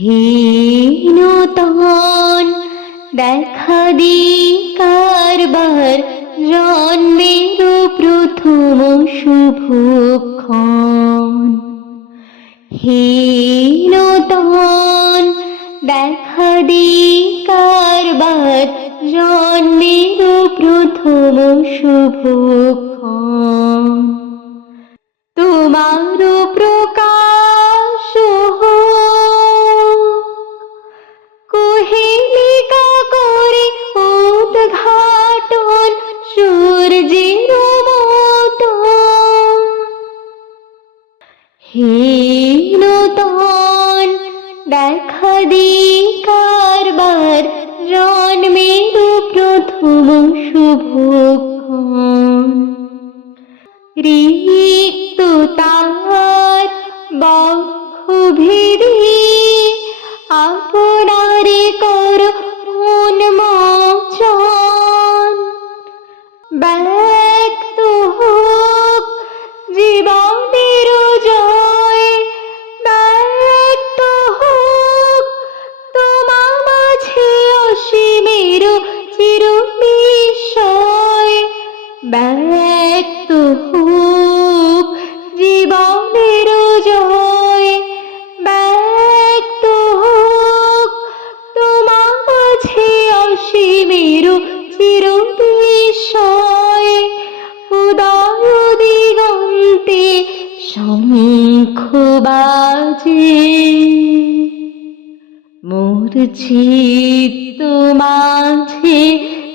হীনতন দেখা দি কারবার জন্মের প্রথম শুভক্ষণ। হীনতন দেখা দি কারবার জন্মের প্রথম শুভক্ষণ। তোমার প্রকাশ হোক কুহেলিকা করে উদ্ঘাটন সূর্যের মতন। হীনতন দেখা দি কারবার জন্মের প্রথম শুভক্ষণ। রিক্ত তার বক্ষ ভেদে আপনারে কর উন্মোচন। ব্যক্ত হোক জীবনের জয়, ব্যক্ত হোক তোমা মাঝে অসীমের চির বিস্ময়। ব্যক্ত হোক জীবনের জয়, ব্যক্ত হোক তোমা মাঝে অসীমের চির বিস্ময়। উদয় দিগন্তে শঙ্খ বাজে, মোর চিত্ত মাঝে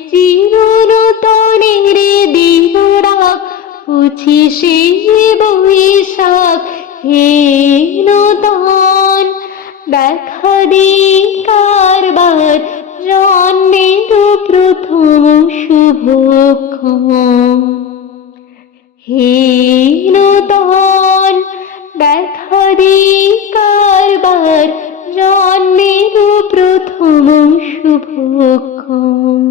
চিরনূতনের দিনরাত 25শে বৈশাখ। হীনতন দেখা দি কারবার জন্মের প্রথম শুভক্ষণ। হীনতন দেখা দি কারবার জন্মের প্রথম শুভক্ষণ।